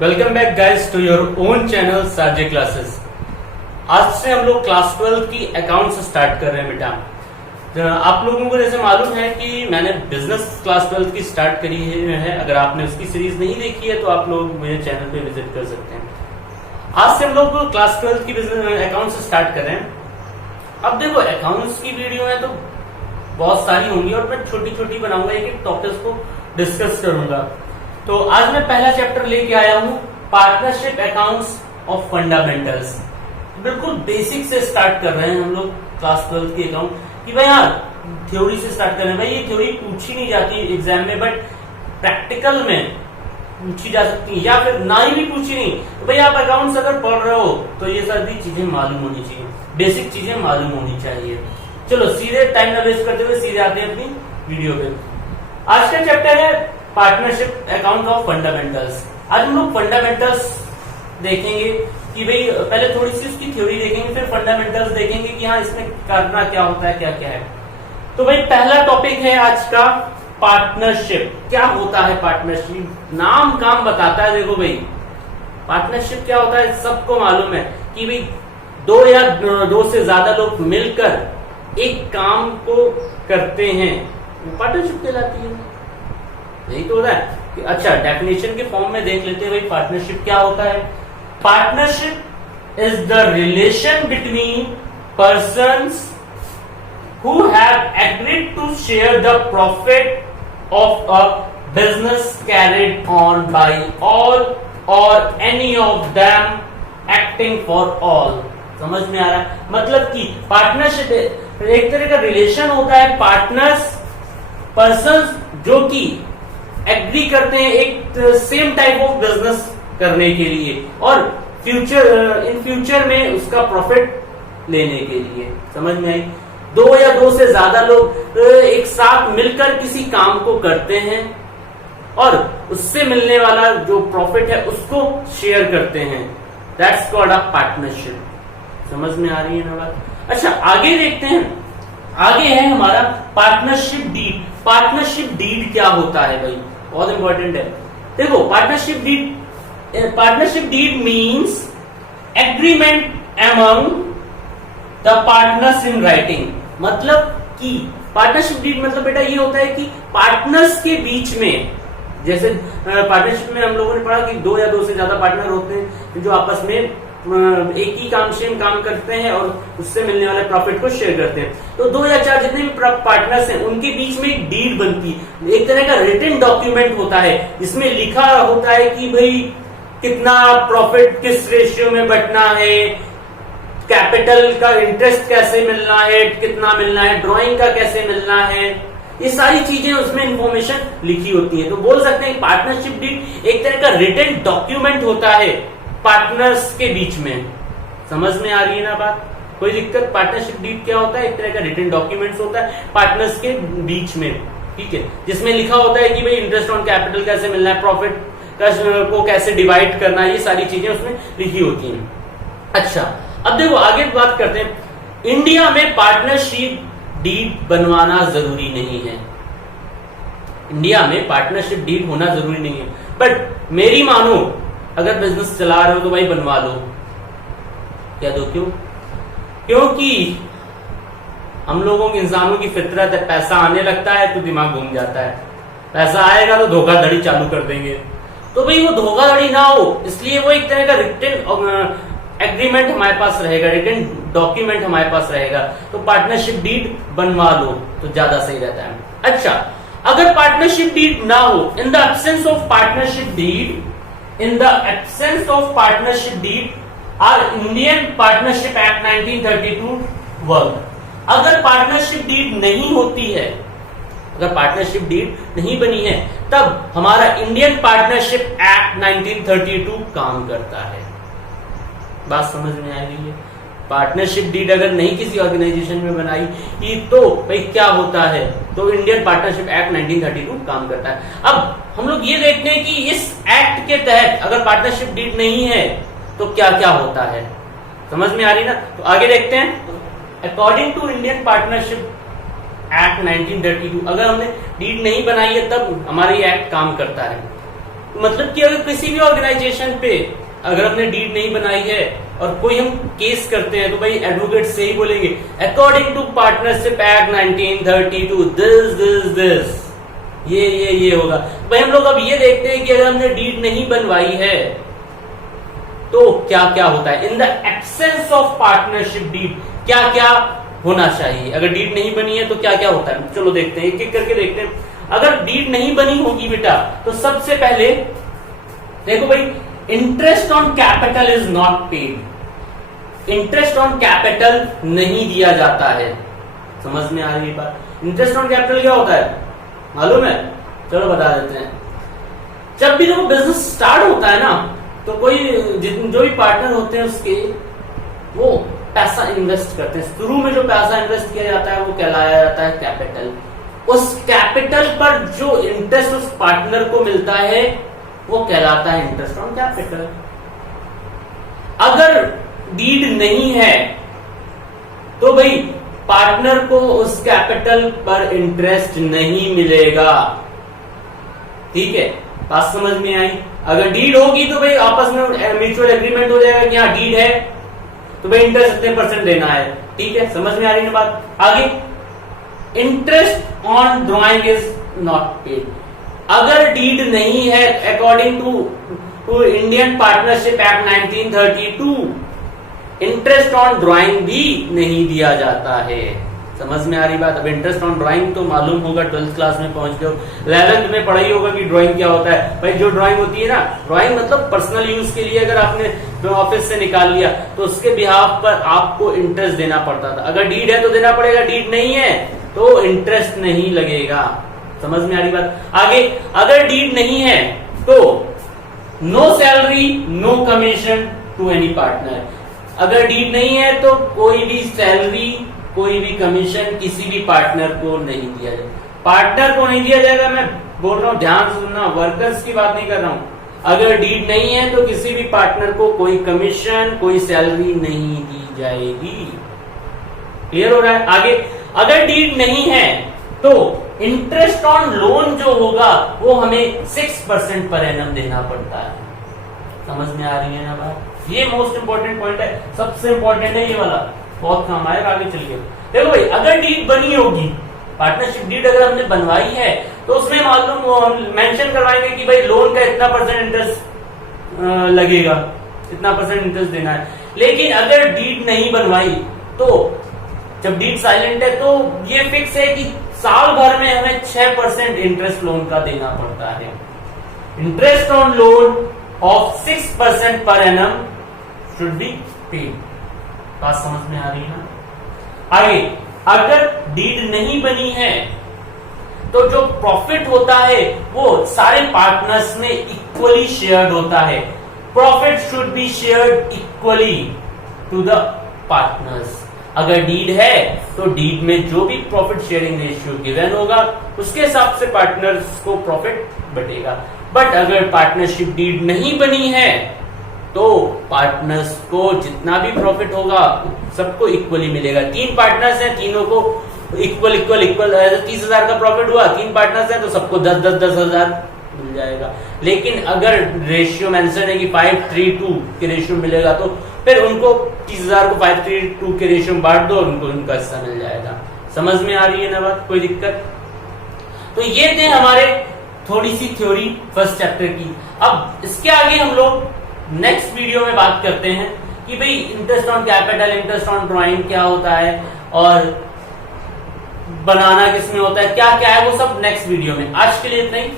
Welcome back guys to your own channel Saje classes. आज से हम लोग क्लास 12 की अकाउंट से स्टार्ट कर रहे हैं बेटा। आप लोगों को जैसे मालूम है कि मैंने बिजनेस क्लास 12 की स्टार्ट करी है। अगर आपने उसकी सीरीज नहीं देखी है तो आप लोग मेरे चैनल पे विजिट कर सकते हैं। आज से हम लोग क्लास 12 की बिजनेस अकाउंट से स्टार्ट कर रहे हैं। अब देखो, अकाउंट्स की वीडियो है तो बहुत सारी होंगी और मैं छोटी छोटी बनाऊंगा, एक एक टॉपिक्स को डिस्कस करूंगा। तो आज मैं पहला चैप्टर लेके आया हूं, पार्टनरशिप अकाउंट्स ऑफ फंडामेंटल्स। बिल्कुल बेसिक से स्टार्ट कर रहे हैं हम लोग क्लास 12 की अकाउंट कि भाई यार थ्योरी से स्टार्ट कर रहे हैं। भाई ये थ्योरी पूछी नहीं जाती एग्जाम में, बट प्रैक्टिकल में पूछी जा सकती है या फिर ना ही भी पूछी नहीं तो भाई आप अकाउंट्स अगर पढ़ रहे हो तो ये सारी चीजें मालूम होनी चाहिए, बेसिक चीजें मालूम होनी चाहिए। चलो सीधे टाइम ना वेस्ट करते हुए सीधे आते हैं अपनी वीडियो पे। आज का चैप्टर है पार्टनरशिप अकाउंट ऑफ फंडामेंटल्स। आज हम लोग फंडामेंटल्स देखेंगे कि भाई पहले थोड़ी सी उसकी थ्योरी देखेंगे, फिर फंडामेंटल्स देखेंगे कि हाँ इसमें करना क्या होता है, क्या क्या है। तो भाई पहला टॉपिक है आज का पार्टनरशिप। क्या होता है पार्टनरशिप? नाम काम बताता है। देखो भाई पार्टनरशिप क्या होता है सबको मालूम है कि भाई दो या दो से ज्यादा लोग मिलकर एक काम को करते हैं, पार्टनरशिप कहलाती है। यही तो होता है कि अच्छा डेफिनेशन के फॉर्म में देख लेते हैं भाई पार्टनरशिप क्या होता है। Partnership is the relation between persons who have agreed to share the profit of a business carried on by all or any of them acting for all। समझ में आ रहा है? मतलब कि पार्टनरशिप एक तरह का रिलेशन होता है, पार्टनर्स पर्सन्स जो कि एग्री करते हैं एक सेम टाइप ऑफ बिजनेस करने के लिए और इन फ्यूचर में उसका प्रॉफिट लेने के लिए। समझ में आई? दो या दो से ज्यादा लोग एक साथ मिलकर किसी काम को करते हैं और उससे मिलने वाला जो प्रॉफिट है उसको शेयर करते हैं। That's called a partnership. समझ में आ रही है ना बात? अच्छा आगे देखते हैं। आगे है हमारा पार्टनरशिप डीड। पार्टनरशिप डीड क्या होता है भाई? बहुत इंपॉर्टेंट है। देखो partnership deed means agreement among the partners in writing. मतलब कि पार्टनरशिप डीड मतलब बेटा ये होता है कि पार्टनर्स के बीच में, जैसे पार्टनरशिप में हम लोगों ने पढ़ा कि दो या दो से ज्यादा पार्टनर होते हैं जो आपस में एक ही काम सेम काम करते हैं और उससे मिलने वाले प्रॉफिट को शेयर करते हैं। तो दो या चार जितने भी पार्टनर्स हैं उनके बीच में एक डीड बनती है, एक तरह का रिटन डॉक्यूमेंट होता है। इसमें लिखा होता है कि भाई कितना प्रॉफिट किस रेशियो में बंटना है, कैपिटल का इंटरेस्ट कैसे मिलना है, कितना मिलना है, ड्राइंग का कैसे मिलना है, ये सारी चीजें उसमें इंफॉर्मेशन लिखी होती है। तो बोल सकते हैं पार्टनरशिप डीड एक तरह का रिटन डॉक्यूमेंट होता है पार्टनर्स के बीच में। समझ में आ रही है ना बात? कोई दिक्कत? पार्टनरशिप डीड क्या होता है? एक तरह का रिटन डॉक्यूमेंट होता है पार्टनर्स के बीच में, ठीक है, जिसमें लिखा होता है कि भाई इंटरेस्ट ऑन कैपिटल कैसे मिलना है, प्रॉफिट को कैसे डिवाइड करना है, ये सारी चीजें उसमें लिखी होती हैं। अच्छा अब देखो आगे बात करते हैं। इंडिया में पार्टनरशिप डीड बनवाना जरूरी नहीं है। इंडिया में पार्टनरशिप डीड होना जरूरी नहीं है, बट मेरी मानो अगर बिजनेस चला रहे हो तो भाई बनवा लो। क्या दो? क्यों? क्योंकि हम लोगों की, इंसानों की फितरत है, पैसा आने लगता है तो दिमाग घूम जाता है, पैसा आएगा तो धोखाधड़ी चालू कर देंगे। तो भाई वो धोखाधड़ी ना हो इसलिए वो एक तरह का रिटन एग्रीमेंट हमारे पास रहेगा, रिटन डॉक्यूमेंट हमारे पास रहेगा। तो पार्टनरशिप डीड बनवा लो तो ज्यादा सही रहता है। अच्छा अगर पार्टनरशिप डीड ना हो, in the absence of partnership deed, are Indian partnership act 1932 work. अगर पार्टनरशिप डीड नहीं होती है, अगर पार्टनरशिप डीड नहीं बनी है, तब हमारा इंडियन पार्टनरशिप एक्ट 1932 काम करता है। बात समझ में आ रही है? पार्टनरशिप डीड अगर नहीं किसी ऑर्गेनाइजेशन में बनाई तो भाई क्या होता है? तो इंडियन पार्टनरशिप एक्ट 1932 काम करता है। अब हम लोग ये देखते हैं कि इस एक्ट के तहत अगर पार्टनरशिप डीड नहीं है तो क्या क्या होता है। समझ में आ रही ना? तो आगे देखते हैं। According to Indian partnership act 1932 अगर हमने डीड नहीं बनाई है तब हमारा ये एक्ट काम करता है। मतलब कि अगर किसी भी ऑर्गेनाइजेशन पे अगर हमने डीड नहीं बनाई है और कोई हम केस करते हैं तो भाई एडवोकेट से ही बोलेंगे according to partnership act 1932 this ये होगा। भाई हम लोग अब ये देखते हैं कि अगर हमने डीड नहीं बनवाई है तो क्या क्या होता है। In the absence of partnership deed क्या क्या होना चाहिए, अगर डीड नहीं बनी है तो क्या क्या होता है, चलो देखते हैं, एक एक करके देखते हैं। अगर डीड नहीं बनी होगी बेटा तो सबसे पहले देखो भाई, interest on capital is not paid, interest on capital नहीं दिया जाता है। समझ में आ रही है बात? इंटरेस्ट ऑन कैपिटल क्या होता है मालूम है? चलो बता देते हैं। जब भी देखो बिजनेस स्टार्ट होता है ना तो कोई जो भी पार्टनर होते हैं उसके वो पैसा इन्वेस्ट करते हैं। शुरू में जो पैसा इन्वेस्ट किया जाता है वो कहलाया जाता है कैपिटल। उस कैपिटल पर जो इंटरेस्ट उस पार्टनर को मिलता है वो कहलाता है इंटरेस्ट ऑन कैपिटल। अगर डीड नहीं है तो भाई पार्टनर को उस कैपिटल पर इंटरेस्ट नहीं मिलेगा। ठीक है, बात समझ में आई? अगर डीड होगी तो भाई आपस में म्यूचुअल एग्रीमेंट हो जाएगा कि हाँ डीड है तो भाई इंटरेस्ट इतने % देना है। ठीक है, समझ में आ रही है बात? आगे, interest on drawing is not paid. अगर डीड नहीं है according to Indian partnership act 1932 interest on drawing भी नहीं दिया जाता है। समझ में आ रही बात? अब इंटरेस्ट ऑन ड्राइंग तो मालूम होगा, 12th क्लास में पहुंच गए हो, 11th में पढ़ाई होगा कि ड्राइंग क्या होता है। भाई जो ड्राइंग होती है ना, ड्राइंग मतलब पर्सनल यूज के लिए अगर आपने ऑफिस से निकाल लिया तो उसके बिहाफ पर आपको इंटरेस्ट देना पड़ता था। अगर डीड है तो देना पड़ेगा, डीड नहीं है तो इंटरेस्ट नहीं लगेगा। समझ में आ रही बात? आगे, अगर डीड नहीं है तो no salary no commission to any partner. अगर डीड नहीं है तो कोई भी सैलरी कोई भी कमीशन किसी भी पार्टनर को नहीं दिया जाएगा। पार्टनर को नहीं दिया जाएगा, मैं बोल रहा हूं ध्यान सुनना, वर्कर्स की बात नहीं कर रहा हूं। अगर डीड नहीं है तो किसी भी पार्टनर को कोई कमीशन कोई सैलरी नहीं दी जाएगी। क्लियर हो रहा है? आगे, अगर डीड नहीं है तो इंटरेस्ट ऑन लोन जो होगा वो हमें 6% पर एनम देना पड़ता है। समझ में आ रही है ना बात? ये मोस्ट इंपॉर्टेंट पॉइंट है, सबसे इंपॉर्टेंट है ये वाला, बहुत काम आएगा आगे चल के। देखो भाई, अगर डीड बनी होगी, पार्टनरशिप डीड अगर हमने बनवाई है तो उसमें मालूम हम मेंशन करवाएंगे कि भाई लोन का इतना % इंटरेस्ट लगेगा, इतना % इंटरेस्ट देना है। लेकिन अगर डीड नहीं बनवाई तो जब डीड साइलेंट है तो ये फिक्स है कि साल भर में हमें 6% इंटरेस्ट लोन का देना पड़ता है। Interest on loan of 6% per annum should be paid. बात समझ में आ रही है ना? आगे, अगर डीड नहीं बनी है तो जो प्रॉफिट होता है वो सारे पार्टनर्स में इक्वली शेयर्ड होता है। Profit should be shared equally to the partners. अगर डीड है तो डीड में जो भी प्रॉफिट शेयरिंग रेशियो गिवन होगा उसके हिसाब से पार्टनर्स को प्रॉफिट बटेगा। बट अगर पार्टनरशिप डीड नहीं बनी है तो पार्टनर्स को जितना भी प्रॉफिट होगा सबको इक्वली मिलेगा। 3 पार्टनर्स हैं, तीनों को इक्वल 30,000 का प्रॉफिट हुआ, 3 पार्टनर्स हैं तो सबको 10,000 मिल जाएगा। लेकिन अगर रेशियो मेंशन है कि 5:3:2 के रेशियो मिलेगा तो फिर उनको 30,000 को 5:3:2 के रेशियो में बांट दो और उनको उनका हिस्सा मिल जाएगा। समझ में आ रही है ना बात? कोई दिक्कत? तो ये थे हमारे थोड़ी सी थ्योरी फर्स्ट चैप्टर की। अब इसके आगे हम लोग नेक्स्ट वीडियो में बात करते हैं कि भाई interest on capital, interest on drawing क्या होता है और बनाना किसमें होता है, क्या क्या है, वो सब नेक्स्ट वीडियो में। आज के लिए इतना ही।